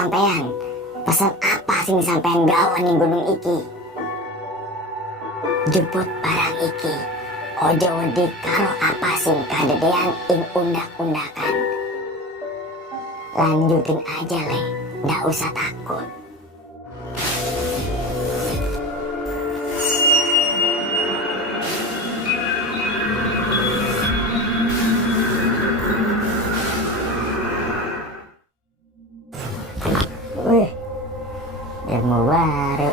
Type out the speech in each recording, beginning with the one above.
sampean. Pesan apa sing sampean gawa ning gunung iki? Jemput barang iki. Ojo wedi karo apa sing kadedean ing undak-undakan. Lanjutin aja le, ndak usah takut. Wih, ilmu baru.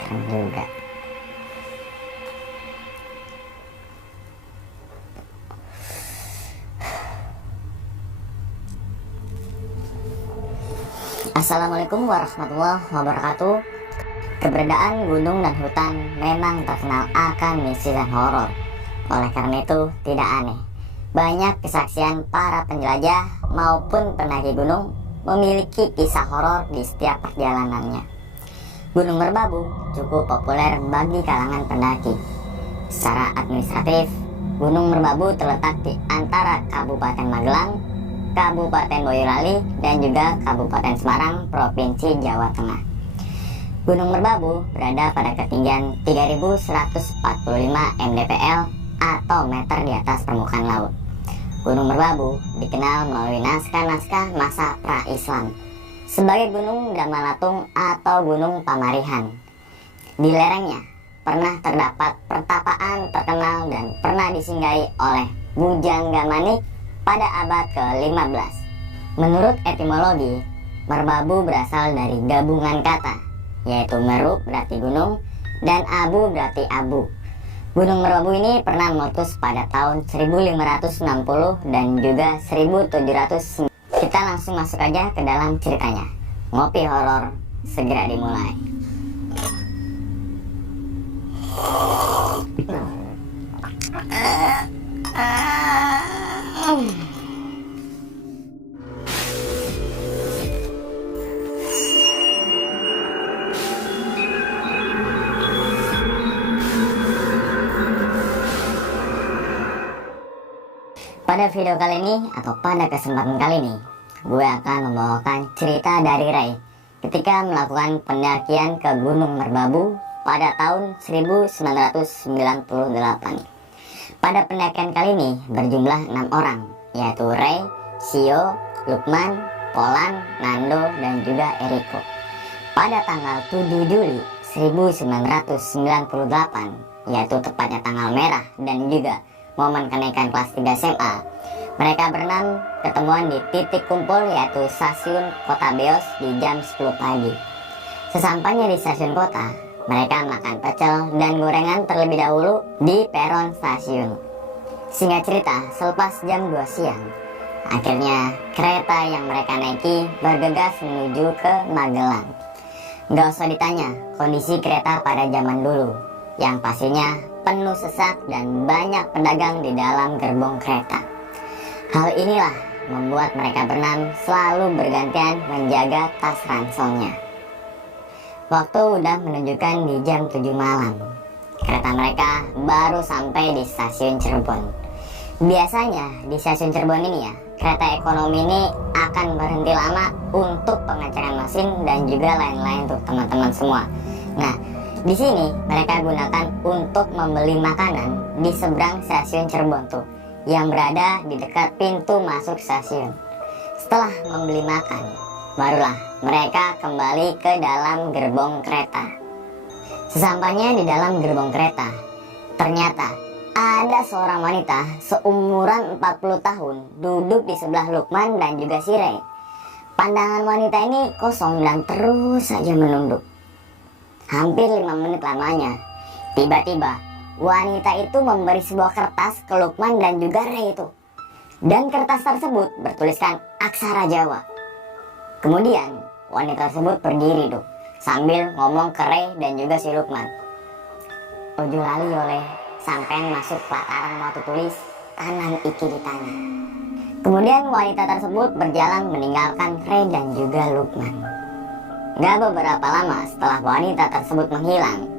Keren juga. Assalamualaikum warahmatullahi wabarakatuh. Keberadaan gunung dan hutan memang terkenal akan misi dan horor. Oleh karena itu tidak aneh, banyak kesaksian para penjelajah maupun pendaki gunung memiliki kisah horor di setiap perjalanannya. Gunung Merbabu cukup populer bagi kalangan pendaki. Secara administratif, Gunung Merbabu terletak di antara Kabupaten Magelang, Kabupaten Boyolali, dan juga Kabupaten Semarang, Provinsi Jawa Tengah. Gunung Merbabu berada pada ketinggian 3145 mdpl atau meter di atas permukaan laut. Gunung Merbabu dikenal melalui naskah-naskah masa pra-Islam sebagai Gunung Damalatung atau Gunung Pamarihan. Di lerengnya pernah terdapat pertapaan terkenal dan pernah disinggahi oleh Bujangga Manik pada abad ke-15. Menurut etimologi, Merbabu berasal dari gabungan kata, yaitu Meru berarti gunung dan Abu berarti abu. Gunung Merbabu ini pernah meletus pada tahun 1560 dan juga 1700. Kita langsung masuk aja ke dalam ceritanya. Ngopi horor segera dimulai. Pada video kali ini atau pada kesempatan kali ini, gue akan membawakan cerita dari Ray ketika melakukan pendakian ke Gunung Merbabu pada tahun 1998. Pada pendakian kali ini berjumlah 6 orang, yaitu Ray, Sio, Lukman, Polan, Nando, dan juga Eriko. Pada tanggal 7 Juli 1998, yaitu tepatnya tanggal merah dan juga momen kenaikan kelas 3 SMA, mereka berenam ketemuan di titik kumpul yaitu stasiun Kota Beos di jam 10 pagi. Sesampainya di stasiun kota, mereka makan pecel dan gorengan terlebih dahulu di peron stasiun. Singkat cerita, selepas jam 2 siang, akhirnya kereta yang mereka naiki bergegas menuju ke Magelang. Gak usah ditanya kondisi kereta pada zaman dulu, yang pastinya penuh sesak dan banyak pedagang di dalam gerbong kereta. Hal inilah membuat mereka berenam selalu bergantian menjaga tas ranselnya. Waktu udah menunjukkan di jam 7 malam. Kereta mereka baru sampai di stasiun Cirebon. Biasanya di stasiun Cirebon ini ya, kereta ekonomi ini akan berhenti lama untuk pengecekan mesin dan juga lain-lain tuh teman-teman semua. Nah, di sini mereka gunakan untuk membeli makanan di seberang stasiun Cirebon tuh, yang berada di dekat pintu masuk stasiun. Setelah membeli makan, barulah mereka kembali ke dalam gerbong kereta. Sesampainya di dalam gerbong kereta, ternyata ada seorang wanita seumuran 40 tahun duduk di sebelah Lukman dan juga si Ray. Pandangan wanita ini kosong dan terus saja menunduk. Hampir 5 menit lamanya, tiba-tiba wanita itu memberi sebuah kertas ke Lukman dan juga Ray itu. Dan kertas tersebut bertuliskan aksara Jawa. Kemudian wanita tersebut berdiri tuh, sambil ngomong ke Ray dan juga si Lukman. Ojo lali oleh sampean masuk pelataran mau tulis tanam iki di tanah. Kemudian wanita tersebut berjalan meninggalkan Ray dan juga Lukman. Gak beberapa lama setelah wanita tersebut menghilang,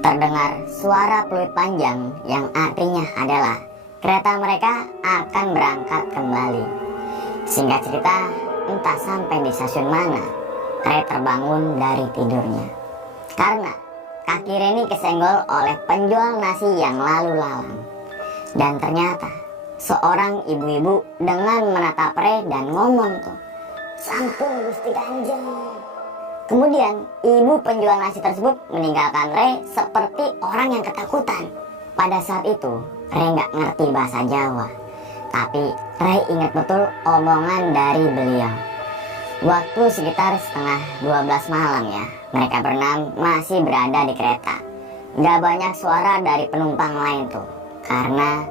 terdengar suara peluit panjang yang artinya adalah kereta mereka akan berangkat kembali. Singkat cerita, entah sampai di stasiun mana, Ray terbangun dari tidurnya. Karena kaki Reni kesenggol oleh penjual nasi yang lalu lalang. Dan ternyata seorang ibu-ibu dengan menatap Ray dan ngomong tuh, "Sampun Gusti Kanjeng." Kemudian ibu penjual nasi tersebut meninggalkan Ray seperti orang yang ketakutan. Pada saat itu Ray nggak ngerti bahasa Jawa, tapi Ray ingat betul omongan dari beliau. Waktu sekitar setengah 12 malam ya, mereka berenam masih berada di kereta. Gak banyak suara dari penumpang lain tuh, karena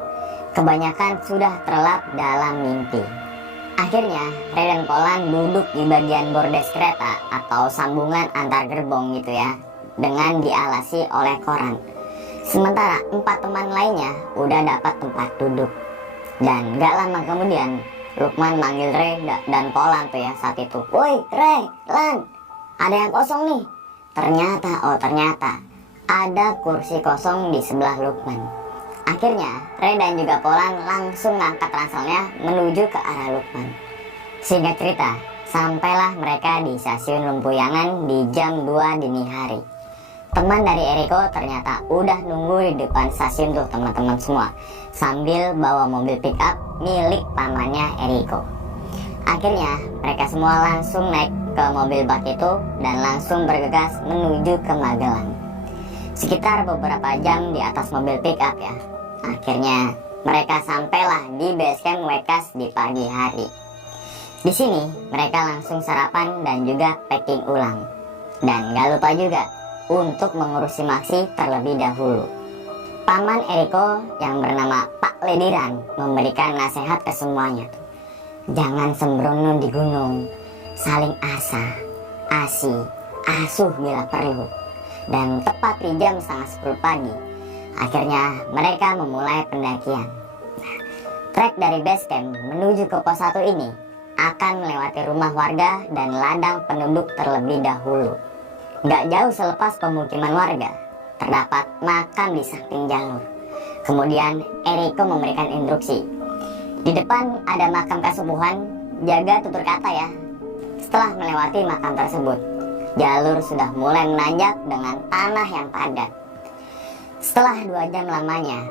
kebanyakan sudah terlelap dalam mimpi. Akhirnya Ray dan Polan duduk di bagian bordes kereta atau sambungan antar gerbong gitu ya, dengan dialasi oleh koran. Sementara 4 teman lainnya udah dapat tempat duduk. Dan gak lama kemudian Lukman manggil Ray dan Polan tuh ya saat itu. "Woi Ray, Lan, ada yang kosong nih." Ternyata ada kursi kosong di sebelah Lukman. Akhirnya Ray dan juga Polan langsung ngangkat ranselnya menuju ke arah Lukman. Singkat cerita, sampailah mereka di stasiun Lempuyangan di jam 2 dini hari. Teman dari Eriko ternyata udah nunggu di depan stasiun tuh teman-teman semua, sambil bawa mobil pick up milik pamannya Eriko. Akhirnya mereka semua langsung naik ke mobil bak itu dan langsung bergegas menuju ke Magelang. Sekitar beberapa jam di atas mobil pick up ya. Akhirnya mereka sampailah di base camp Wekas di pagi hari. Di sini mereka langsung sarapan dan juga packing ulang. Dan gak lupa juga untuk mengurusi Maksi terlebih dahulu. Paman Eriko yang bernama Pak Lediran memberikan nasihat ke semuanya. Jangan sembrono di gunung, saling asa, asi, asuh bila perlu. Dan tepat di jam setengah 10 pagi, akhirnya mereka memulai pendakian. Trek dari base camp menuju ke pos 1 ini akan melewati rumah warga dan ladang penduduk terlebih dahulu. Gak jauh selepas pemukiman warga, terdapat makam di samping jalur. Kemudian Eriko memberikan instruksi. Di depan ada makam Kasubuhan, jaga tutur kata ya. Setelah melewati makam tersebut, jalur sudah mulai menanjak dengan tanah yang padat. Setelah 2 jam lamanya,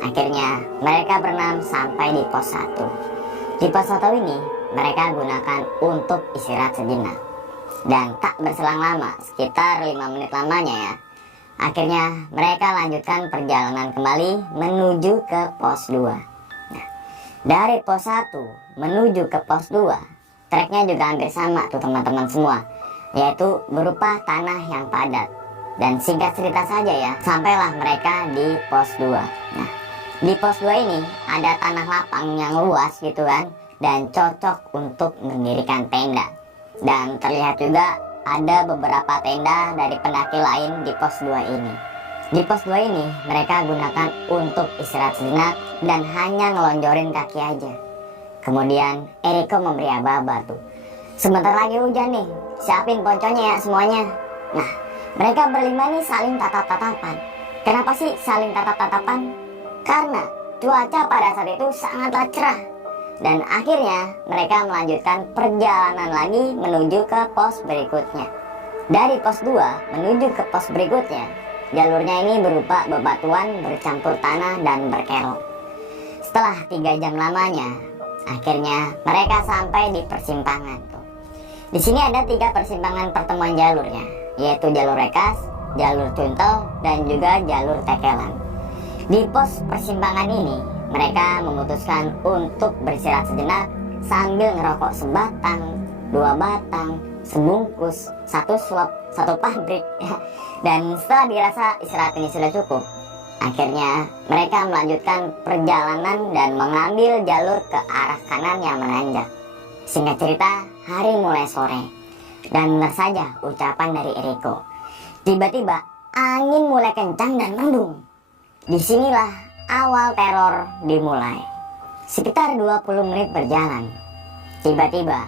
akhirnya mereka berenam sampai di pos 1. Di pos 1 ini, mereka gunakan untuk istirahat sejenak. Dan tak berselang lama, sekitar 5 menit lamanya ya, akhirnya mereka lanjutkan perjalanan kembali menuju ke pos 2. Nah, dari pos 1 menuju ke pos 2, treknya juga hampir sama tuh teman-teman semua, yaitu berupa tanah yang padat. Dan singkat cerita saja ya, sampailah mereka di pos 2. Nah, di pos 2 ini ada tanah lapang yang luas gitu kan, dan cocok untuk mendirikan tenda. Dan terlihat juga ada beberapa tenda dari pendaki lain di pos 2 ini. Di pos 2 ini mereka gunakan untuk istirahat sejenak dan hanya ngelonjorin kaki aja. Kemudian Eriko memberi aba-aba tuh. Sebentar lagi hujan nih, siapin ponconya ya semuanya. Nah, mereka berlima nih saling tatap-tatapan. Kenapa sih saling tatap-tatapan? Karena cuaca pada saat itu sangatlah cerah. Dan akhirnya mereka melanjutkan perjalanan lagi menuju ke pos berikutnya. Dari pos 2 menuju ke pos berikutnya, jalurnya ini berupa bebatuan bercampur tanah dan berkelok. Setelah 3 jam lamanya, akhirnya mereka sampai di persimpangan tuh. Di sini ada 3 persimpangan pertemuan jalurnya, yaitu jalur Wekas, jalur Cuntel, dan juga jalur Tekelan. Di pos persimpangan ini, mereka memutuskan untuk beristirahat sejenak sambil ngerokok sebatang, 2 batang, sebungkus, 1 slop, 1 pabrik. Dan setelah dirasa istirahat ini sudah cukup, akhirnya mereka melanjutkan perjalanan dan mengambil jalur ke arah kanan yang menanjak. Singkat cerita, hari mulai sore. Dan benar saja ucapan dari Eriko. Tiba-tiba angin mulai kencang dan mendung. Disinilah awal teror dimulai. Sekitar 20 menit berjalan, tiba-tiba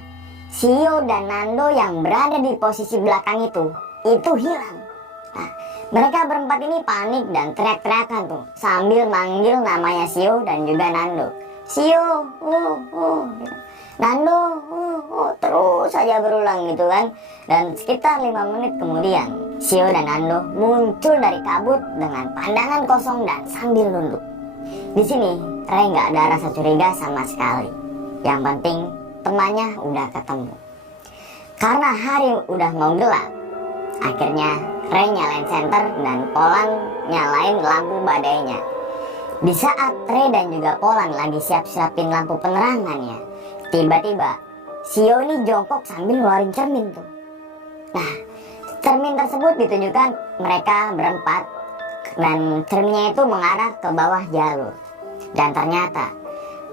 Sio dan Nando yang berada di posisi belakang itu hilang. Nah, mereka berempat ini panik dan teriak-teriakan tuh sambil manggil namanya Sio dan juga Nando. Sio, Nando, terus saja berulang gitu kan. Dan sekitar 5 menit kemudian, Shio dan Nando muncul dari kabut dengan pandangan kosong dan sambil nunduk. Di sini Rei nggak ada rasa curiga sama sekali. Yang penting temannya udah ketemu. Karena hari udah mau gelap, akhirnya Rei nyalain senter dan Polan nyalain lampu badainya. Di saat Rei dan juga Polan lagi siap-siapin lampu penerangannya, tiba-tiba Shio ini jongkok sambil ngeluarin cermin tuh. Nah, cermin tersebut ditunjukkan mereka berempat dan cerminnya itu mengarah ke bawah jalur. Dan ternyata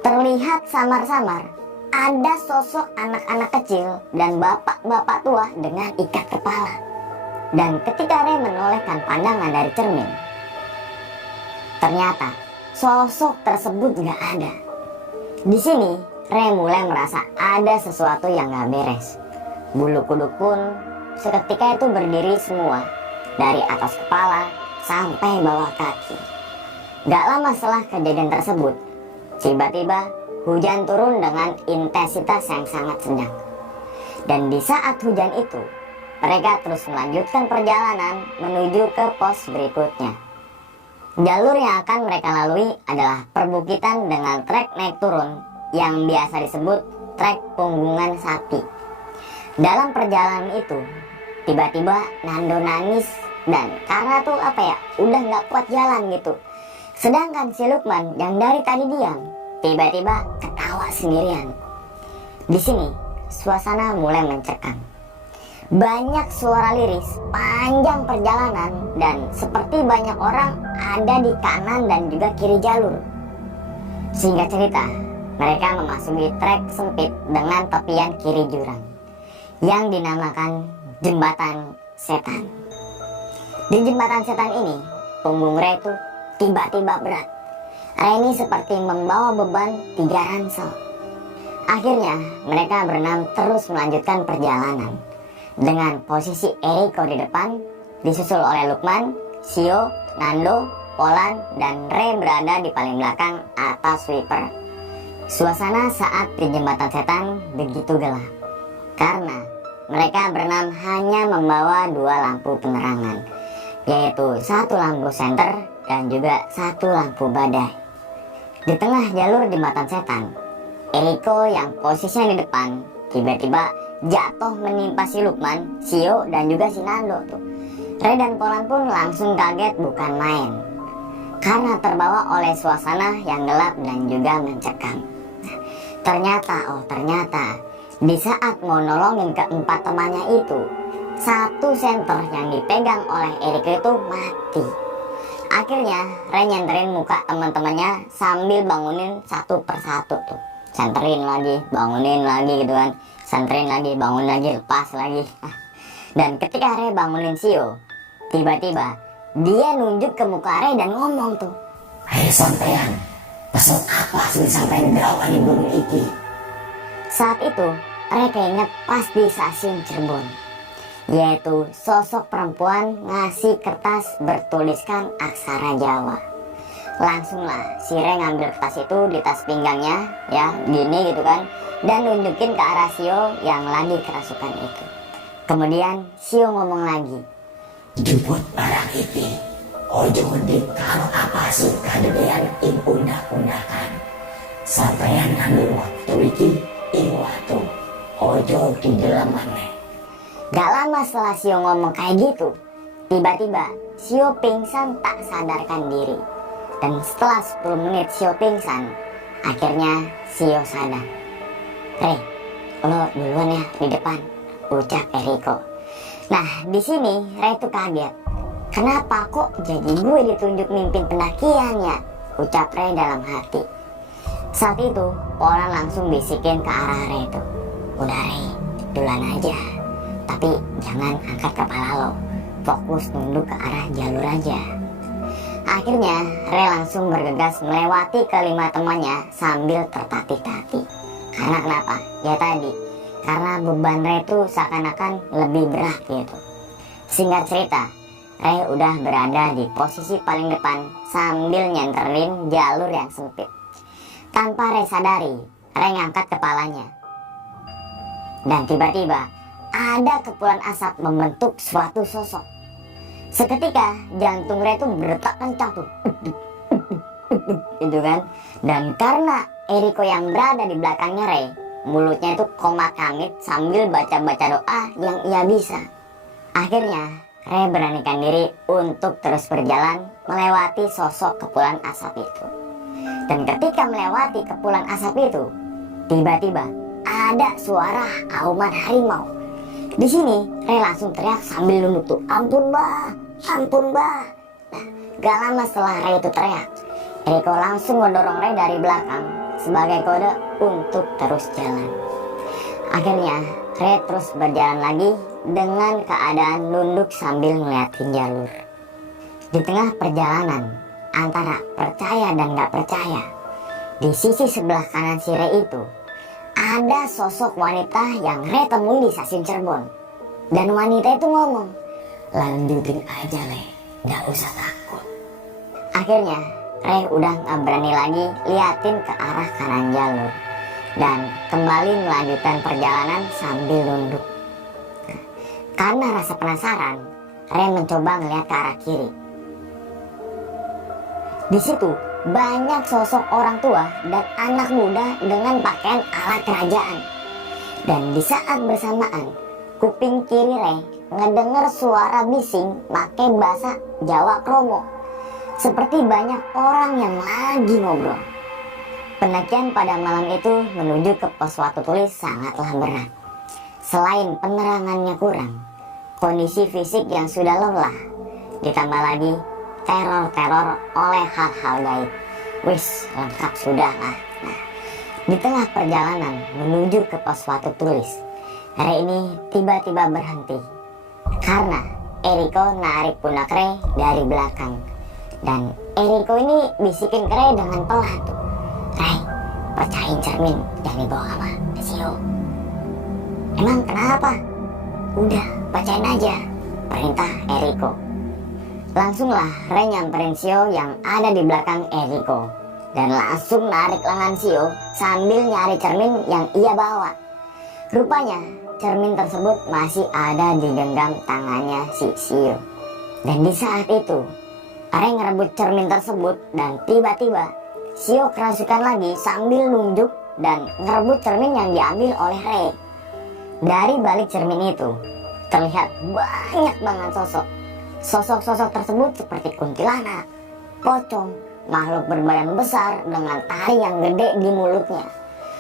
terlihat samar-samar ada sosok anak-anak kecil dan bapak-bapak tua dengan ikat kepala. Dan ketika Rei menolehkan pandangan dari cermin, ternyata sosok tersebut gak ada. Di sini Rei mulai merasa ada sesuatu yang gak beres. Bulu kuduk pun seketika itu berdiri semua, dari atas kepala sampai bawah kaki. Gak lama setelah kejadian tersebut, tiba-tiba hujan turun dengan intensitas yang sangat sedang. Dan di saat hujan itu, mereka terus melanjutkan perjalanan menuju ke pos berikutnya. Jalur yang akan mereka lalui adalah perbukitan dengan trek naik turun yang biasa disebut trek punggungan sapi. Dalam perjalanan itu, tiba-tiba Nando nangis dan karena tuh udah gak kuat jalan gitu. Sedangkan si Lukman yang dari tadi diam, tiba-tiba ketawa sendirian. Di sini suasana mulai mencekam. Banyak suara liris panjang perjalanan dan seperti banyak orang ada di kanan dan juga kiri jalur. Singkat cerita, mereka memasuki trek sempit dengan tepian kiri jurang yang dinamakan Jembatan Setan. Di Jembatan Setan ini, punggung Rei itu tiba-tiba berat. Rei ini seperti membawa beban 3 ransel. Akhirnya mereka berenam terus melanjutkan perjalanan dengan posisi Eriko di depan, disusul oleh Lukman, Shio, Nando, Polan, dan Rei berada di paling belakang atas sweeper. Suasana saat di Jembatan Setan begitu gelap karena mereka berenam hanya membawa 2 lampu penerangan, yaitu 1 lampu senter dan juga 1 lampu badai. Di tengah jalur Jembatan Setan, Eriko yang posisinya di depan tiba-tiba jatuh menimpa si Lukman, Shio, dan juga si Nando tuh. Rei dan Polan pun langsung kaget bukan main karena terbawa oleh suasana yang gelap dan juga mencekam. Ternyata di saat mau nolongin keempat temannya itu, 1 senter yang dipegang oleh Eriko itu mati. Akhirnya Rei nyenterin muka teman-temannya sambil bangunin satu persatu tuh. Senterin lagi, bangunin lagi gitu kan. Senterin lagi, bangun lagi, lepas lagi. Dan ketika Rei bangunin Shio, tiba-tiba dia nunjuk ke muka Rei dan ngomong tuh, "Hei sampean, pesan apa sih sampean gawa di gunung iki?" Saat itu Rei keinget pas di stasiun Cirebon, yaitu sosok perempuan ngasih kertas bertuliskan aksara Jawa. Langsunglah si Rei ngambil kertas itu di tas pinggangnya, ya gini gitu kan, dan nunjukin ke arah Shio yang lagi kerasukan itu. Kemudian Shio ngomong lagi, "Jemput barang itu, ojo ngedip kalau apa suka dedean ing undak-undakan. Sampeyan ngambil waktu iki ing waktu, ojo kidelam maneh." Gak lama setelah Shio ngomong kayak gitu, tiba-tiba Shio pingsan tak sadarkan diri. Dan setelah 10 menit Shio pingsan, akhirnya Shio sadar. "Rei, lo duluan ya di depan," ucap Eriko. Nah, di sini Rei tuh kaget. "Kenapa kok jadi gue ditunjuk mimpin pendakiannya?" ucap Rei dalam hati. Saat itu, Polan langsung bisikin ke arah Rei tuh, "Udah Rei, duluan aja. Tapi jangan angkat kepala lo. Fokus nunduk ke arah jalur aja." Akhirnya Rei langsung bergegas melewati kelima temannya sambil tertatih-tatih. Karena kenapa? Ya tadi, karena beban Rei itu seakan-akan lebih berat gitu. Singkat cerita, Rei udah berada di posisi paling depan sambil nyenterin jalur yang sempit. Tanpa Rei sadari, Rei ngangkat kepalanya. Dan tiba-tiba ada kepulan asap membentuk suatu sosok. Seketika jantung Ray itu berdetak kencang tuh, gitu kan. Dan karena Eriko yang berada di belakangnya Ray, mulutnya itu komat kamit sambil baca-baca doa yang ia bisa. Akhirnya Ray beranikan diri untuk terus berjalan melewati sosok kepulan asap itu. Dan ketika melewati kepulan asap itu, tiba-tiba ada suara auman harimau. Di sini Ray langsung teriak sambil nunduk tuh, "Ampun bah, ampun bah." Nah, gak lama setelah Ray itu teriak, Eriko langsung mendorong Ray dari belakang sebagai kode untuk terus jalan. Akhirnya Ray terus berjalan lagi dengan keadaan nunduk sambil ngeliatin jalur. Di tengah perjalanan antara percaya dan gak percaya, di sisi sebelah kanan si Ray itu ada sosok wanita yang Ray temui di stasiun Cirebon. Dan wanita itu ngomong, "Lanjutin aja Le, gak usah takut." Akhirnya Ray udah gak berani lagi liatin ke arah kanan jalur dan kembali melanjutkan perjalanan sambil nunduk. Karena rasa penasaran, Ray mencoba ngeliat ke arah kiri. Di situ banyak sosok orang tua dan anak muda dengan pakaian ala kerajaan. Dan di saat bersamaan, kuping kiri Ray ngedenger suara bising pakai bahasa Jawa Kromo. Seperti banyak orang yang lagi ngobrol. Pendakian pada malam itu menuju ke pos Watu Tulis sangatlah berat. Selain penerangannya kurang, kondisi fisik yang sudah lelah, ditambah lagi teror-teror oleh hal-hal gaib. Wis, lengkap sudah lah. Nah, di tengah perjalanan menuju ke pos Watu Tulis, Ray ini tiba-tiba berhenti karena Eriko narik pundak Ray dari belakang. Dan Eriko ini bisikin ke Ray dengan pelan tuh, "Ray, percayain cermin, jangan dibawa sama Sio." "Emang kenapa?" "Udah, percayain aja," perintah Eriko. Langsunglah Ray nyamperin Sio yang ada di belakang Eriko dan langsung narik lengan Sio sambil nyari cermin yang ia bawa. Rupanya cermin tersebut masih ada di genggam tangannya si Sio. Dan di saat itu Ray ngerebut cermin tersebut dan tiba-tiba Sio kerasukan lagi sambil nunjuk dan ngerebut cermin yang diambil oleh Ray. Dari balik cermin itu terlihat banyak banget sosok. Sosok-sosok tersebut seperti kuntilanak, pocong, makhluk berbadan besar dengan taring yang gede di mulutnya.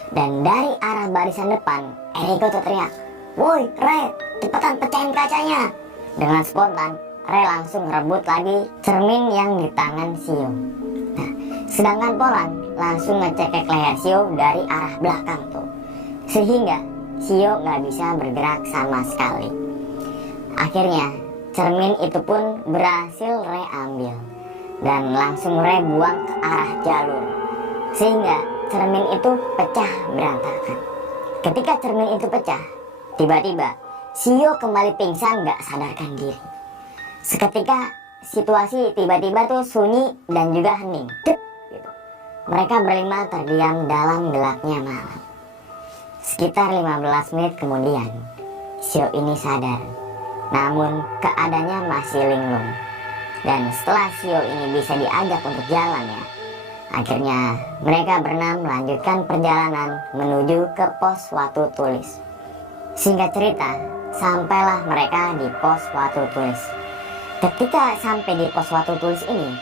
Dan dari arah barisan depan, Eriko teriak, "Woi, Ray, cepetan pecahin kacanya." Dengan spontan, Ray langsung rebut lagi cermin yang di tangan Sio. Nah, sedangkan Polan langsung ngecekek leher Sio dari arah belakang tuh, sehingga Sio nggak bisa bergerak sama sekali. Akhirnya cermin itu pun berhasil Ray ambil dan langsung Ray buang ke arah jalur, sehingga cermin itu pecah berantakan. Ketika cermin itu pecah, tiba-tiba Sio kembali pingsan gak sadarkan diri. Seketika situasi tiba-tiba tuh sunyi dan juga hening. Gitu. Mereka berlima terdiam dalam gelapnya malam. Sekitar 15 menit kemudian, Sio ini sadar. Namun keadaannya masih linglung. Dan setelah Sio ini bisa diajak untuk jalan ya, akhirnya mereka berenam melanjutkan perjalanan menuju ke pos Watu Tulis. Singkat cerita, sampailah mereka di pos Watu Tulis. Ketika sampai di pos Watu Tulis ini,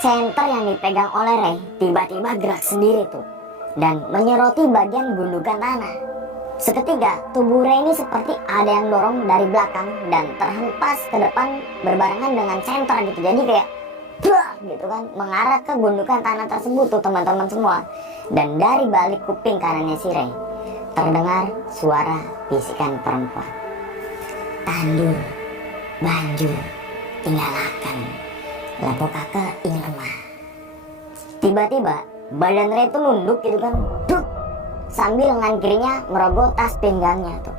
senter yang dipegang oleh Ray tiba-tiba gerak sendiri tuh dan menyoroti bagian gundukan tanah. Seketika tubuh Ray ini seperti ada yang dorong dari belakang dan terhempas ke depan berbarengan dengan senter gitu. Jadi kayak gitu kan, mengarah ke gundukan tanah tersebut tuh teman-teman semua. Dan dari balik kuping kanannya si Ray terdengar suara bisikan perempuan, "Tandur, banjur, tinggalkan, lapo kakak ing lemah." Tiba-tiba badan Ray itu nunduk gitu kan, sambil lengan kirinya merogoh tas pinggangnya tuh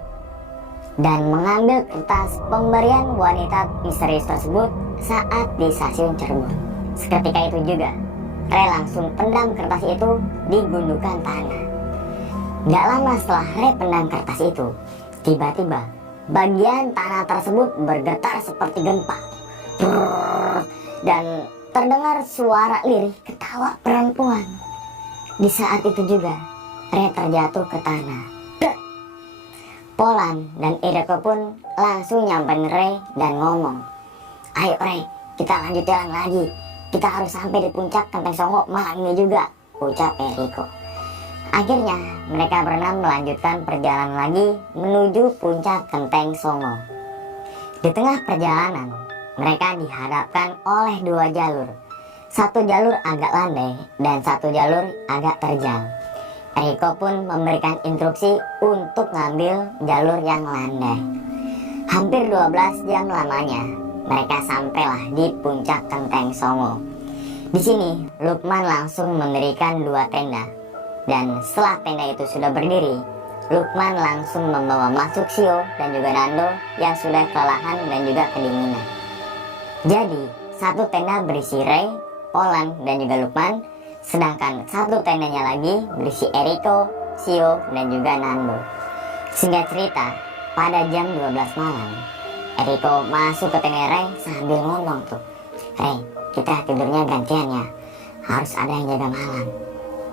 dan mengambil kertas pemberian wanita misterius tersebut saat di stasiun Cirebon. Seketika itu juga Ray langsung pendam kertas itu di gundukan tanah. Gak lama setelah Ray pendam kertas itu, Tiba-tiba bagian tanah tersebut bergetar seperti gempa. Brrr, dan terdengar suara lirih ketawa perempuan. Di saat itu juga Ray terjatuh ke tanah. Polan dan Eriko pun langsung nyamperin Ray dan ngomong, "Ayo Ray, kita lanjut jalan lagi. Kita harus sampai di puncak Genteng Songo malam ini juga," ucap Eriko. Akhirnya mereka berenam melanjutkan perjalanan lagi menuju puncak Genteng Songo. Di tengah perjalanan mereka dihadapkan oleh dua jalur. Satu jalur agak landai dan satu jalur agak terjal. Eriko pun memberikan instruksi untuk ngambil jalur yang landai. Hampir 12 jam lamanya mereka sampailah di puncak Genteng Songo. Di sini Lukman langsung mendirikan 2 tenda. Dan setelah tenda itu sudah berdiri, Lukman langsung membawa masuk Shio dan juga Nando yang sudah kelelahan dan juga kedinginan. Jadi satu tenda berisi Ray, Polan dan juga Lukman, sedangkan satu tendanya lagi berisi Eriko, Shio dan juga Nando. Singkat cerita, pada jam 12 malam Eriko masuk ke tenda Ray sambil ngomong tuh, "Ray, kita tidurnya gantian ya, harus ada yang jaga malam.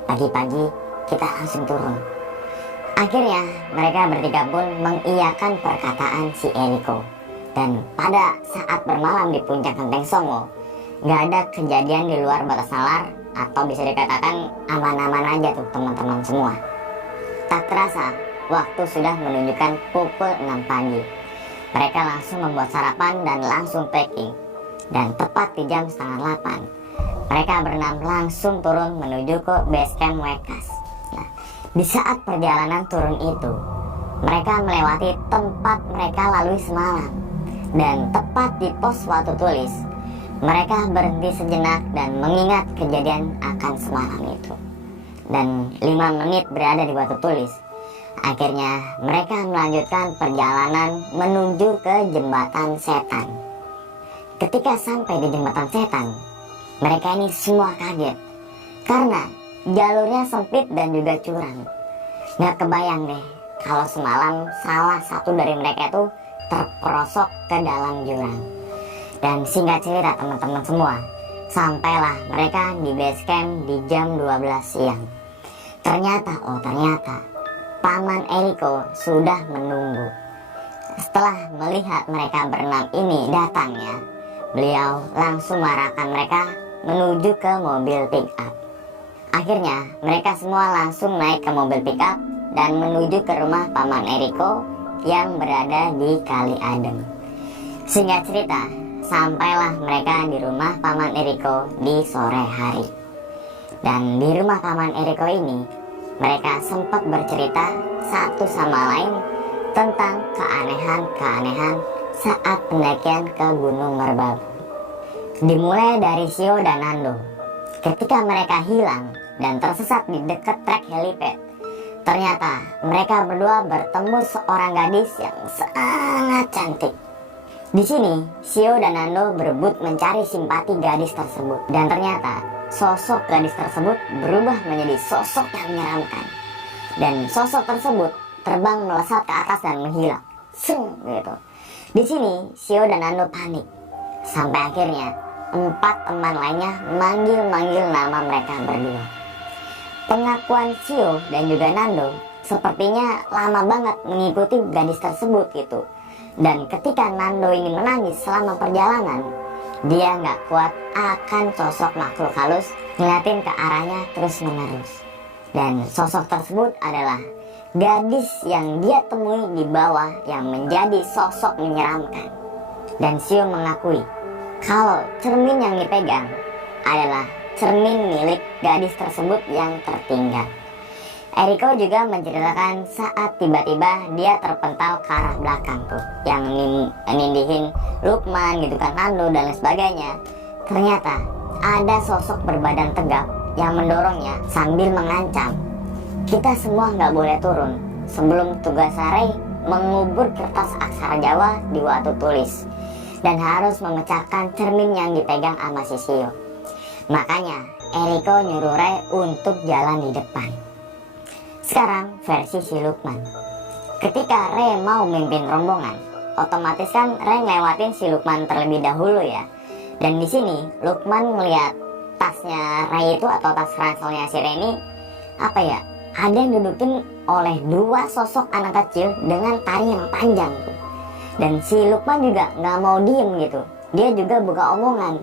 Pagi-pagi kita langsung turun." Akhirnya mereka bertiga pun mengiyakan perkataan si Eriko. Dan pada saat bermalam di puncak Genteng Songo, gak ada kejadian di luar batas nalar, atau bisa dikatakan aman-aman aja tuh teman-teman semua. Tak terasa waktu sudah menunjukkan pukul 6 pagi. Mereka langsung membuat sarapan dan langsung packing. Dan tepat di jam setengah 8 mereka berenam langsung turun menuju ke base camp Wekas. Nah, di saat perjalanan turun itu, mereka melewati tempat mereka lalui semalam. Dan tepat di pos Watu Tulis, mereka berhenti sejenak dan mengingat kejadian akan semalam itu. Dan 5 menit berada di Watu Tulis, akhirnya mereka melanjutkan perjalanan menuju ke Jembatan Setan. Ketika sampai di Jembatan Setan, mereka ini semua kaget karena jalurnya sempit dan juga curam. Gak kebayang deh kalau semalam salah satu dari mereka itu terperosok ke dalam jurang. Dan singkat cerita teman-teman semua, sampailah mereka di base camp di jam 12 siang. Ternyata Paman Eriko sudah menunggu. Setelah melihat mereka berenam ini datangnya, beliau langsung mengarahkan mereka menuju ke mobil pick up. Akhirnya mereka semua langsung naik ke mobil pick up dan menuju ke rumah Paman Eriko yang berada di Kali Adem. Singkat cerita, sampailah mereka di rumah Paman Eriko di sore hari. Dan di rumah Paman Eriko ini, mereka sempat bercerita satu sama lain tentang keanehan-keanehan saat pendakian ke Gunung Merbabu. Dimulai dari Shio dan Nando. Ketika mereka hilang dan tersesat di dekat trek helipad, ternyata mereka berdua bertemu seorang gadis yang sangat cantik. Di sini, Shio dan Nando berebut mencari simpati gadis tersebut. Dan ternyata, sosok gadis tersebut berubah menjadi sosok yang menyeramkan. Dan sosok tersebut terbang melesat ke atas dan menghilang. Seng, gitu. Di sini, Shio dan Nando panik. Sampai akhirnya, 4 teman lainnya manggil-manggil nama mereka berdua. Pengakuan Shio dan juga Nando sepertinya lama banget mengikuti gadis tersebut gitu. Dan ketika Nando ini menangis selama perjalanan, dia nggak kuat akan sosok makhluk halus ngeliatin ke arahnya terus menerus. Dan sosok tersebut adalah gadis yang dia temui di bawah yang menjadi sosok menyeramkan. Dan Shio mengakui kalau cermin yang dipegang adalah cermin milik gadis tersebut yang tertinggal. Eriko juga menceritakan saat tiba-tiba dia terpental ke arah belakang tuh, yang nindihin Lukman gitu kan, Nando dan lain sebagainya. Ternyata ada sosok berbadan tegap yang mendorongnya sambil mengancam, "Kita semua nggak boleh turun sebelum tugas Ray mengubur kertas aksara Jawa di Watu Tulis dan harus memecahkan cermin yang dipegang sama si Shio." Makanya Eriko nyuruh Ray untuk jalan di depan. Sekarang versi si Lukman. Ketika Ray mau memimpin rombongan, otomatis kan Ray ngelewatin si Lukman terlebih dahulu ya. Dan di sini Lukman melihat tasnya Ray itu atau tas ranselnya si Ray ini apa ya? Ada yang didudukin oleh dua sosok anak kecil dengan tari yang panjang tuh. Dan si Lukman juga nggak mau diem gitu. Dia juga buka omongan.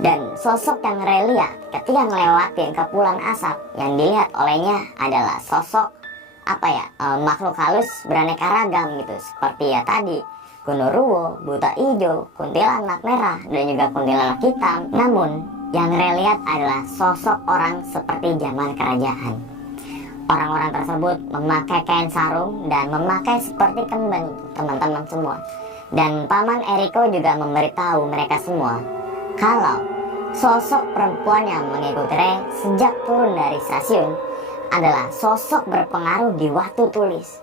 Dan sosok yang Ray lihat ketika ngelewatin kepulan asap, yang dilihat olehnya adalah sosok makhluk halus beraneka ragam gitu. Seperti ya tadi, Gondoruo, buta hijau, kuntilanak merah, dan juga kuntilanak hitam. Namun yang Ray lihat adalah sosok orang seperti zaman kerajaan. Orang-orang tersebut memakai kain sarung dan memakai seperti kemben, teman-teman semua. Dan Paman Eriko juga memberitahu mereka semua kalau sosok perempuan yang mengikuti Ray sejak turun dari stasiun adalah sosok berpengaruh di waktu tulis.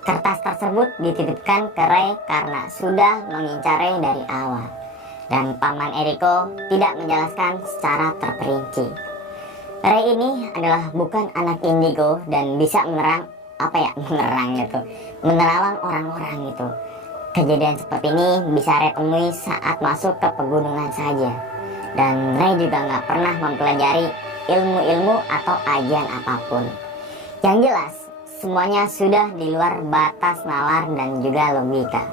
Kertas tersebut dititipkan ke Ray karena sudah mengincar Ray dari awal. Dan Paman Eriko tidak menjelaskan secara terperinci. Ray ini adalah bukan anak indigo dan bisa menerawang orang-orang gitu. Kejadian seperti ini bisa Ray temui saat masuk ke pegunungan saja. Dan Ray juga nggak pernah mempelajari ilmu-ilmu atau ajian apapun. Yang jelas, semuanya sudah di luar batas nalar dan juga logika.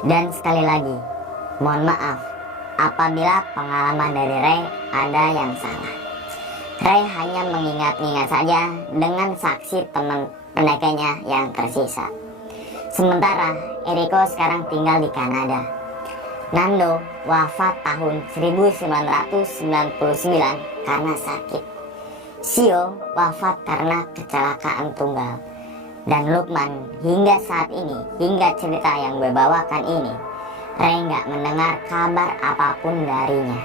Dan sekali lagi, mohon maaf apabila pengalaman dari Ray ada yang salah. Ray hanya mengingat-ingat saja dengan saksi teman pendakinya yang tersisa. Sementara Eriko sekarang tinggal di Kanada. Nando wafat tahun 1999 karena sakit. Shio wafat karena kecelakaan tunggal. Dan Lukman hingga saat ini, hingga cerita yang gue bawakan ini, Ray nggak mendengar kabar apapun darinya.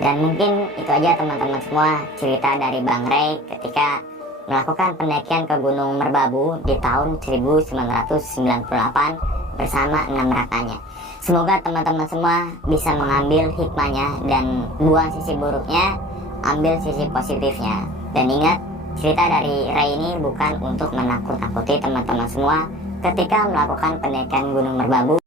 Dan mungkin itu aja teman-teman semua cerita dari Bang Ray ketika melakukan pendakian ke Gunung Merbabu di tahun 1998 bersama 6 rekannya. Semoga teman-teman semua bisa mengambil hikmahnya dan buang sisi buruknya, ambil sisi positifnya. Dan ingat, cerita dari Ray ini bukan untuk menakut-nakuti teman-teman semua ketika melakukan pendakian Gunung Merbabu.